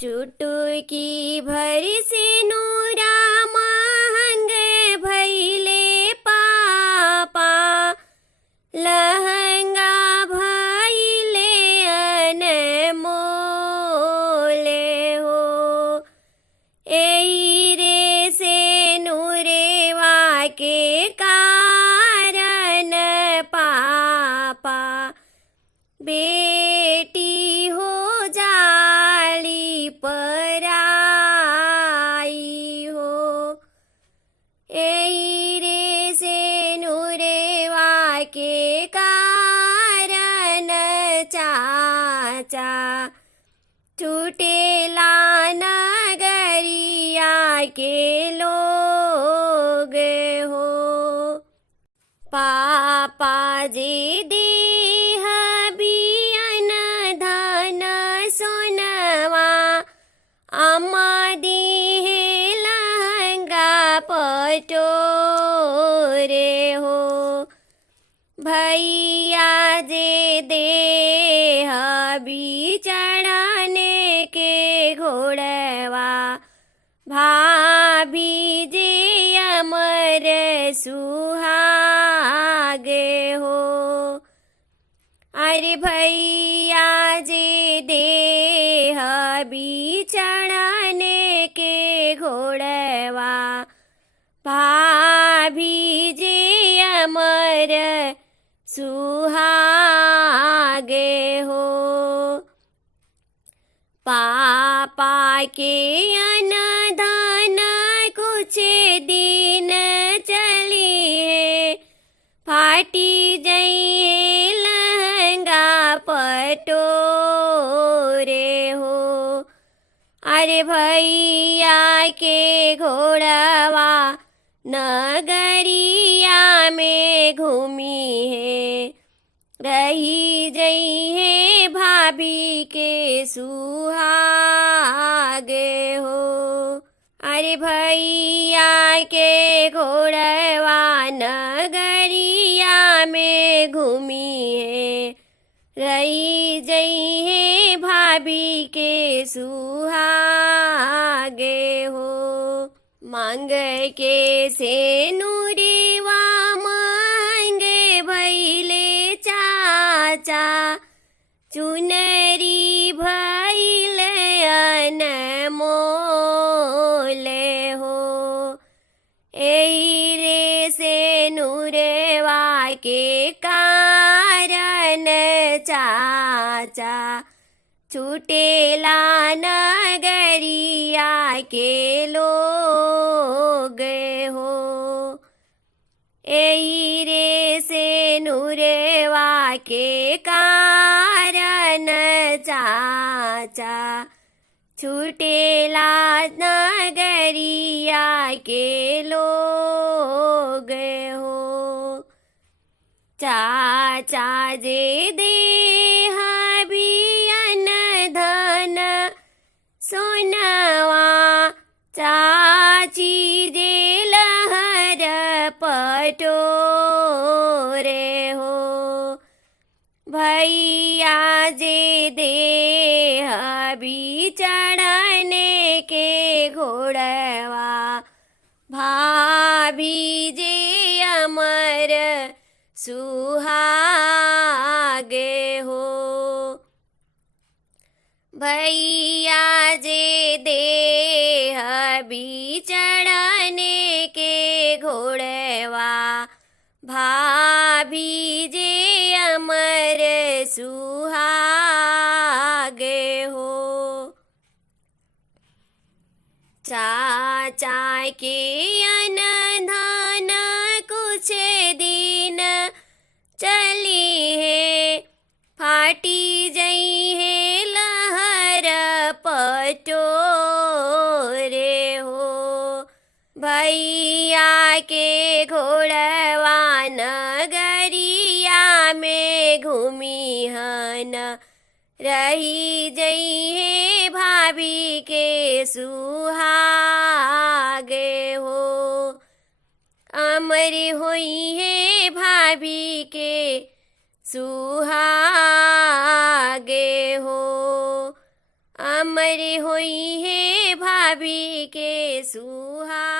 चुटकी भर से नूरा महंग भैले पापा, लहंगा भैले अनमोले हो। एही रे से नूरेवा के कारण पापा, बेटी हो जाली पराई हो। एही रे से नूरेवा के कारण चाचा, छूटेला नगरिया के लोग हो। पापा जी देह बियन धन सोनवा, अम्मा देहे लहंगा पटोरे हो। भैया जे देह बिचड़ने के घोड़वा, भाभी जे अमर सुहागे हो। अरे भैया जे देह बिचड़ने के घोड़वा, भाभी जे अमर सुहागे हो। पापा के अनधन कुछ दिन चली है, फाटी जइए लहंगा पटोरे हो। अरे भैया के घोड़वा नगरिया में घूमी है, रही जई है भाभी के सुहागे हो। अरे भैया के घोड़वा नगरिया में घूमी है, रही जई है भाभी के सुहागे हो। मांग के से नूरेवा मांगे भैले चाचा, चुनरी भैले अनमोले हो। एही रे से नूरेवा के कारण चाचा, छूटेला नगरिया के लोग हो। एही रे से नूरेवा के कारण चाचा, छूटेला नगरिया के लोग हो। चाचा जे देह बियन धन सोनवा, चाची जे लहर पटोरे हो। भैया जे देह बिचड़ने के घोड़वा, भाभी जे अमर सुहागे हो। भैया जे देह बिचड़ने के घोड़वा, भाभी जे अमर सुहागे हो। चाचा के अनधन कुछ दिन चली है, फाटी जई है लहर पटोरे हो। भैया के घोड़वा नगरिया में घूमी हन, रही जई है भाभी के सुहागे हो। अमर होई है भाभी के सुहागे हो। अमर होई है भाभी के सुहा।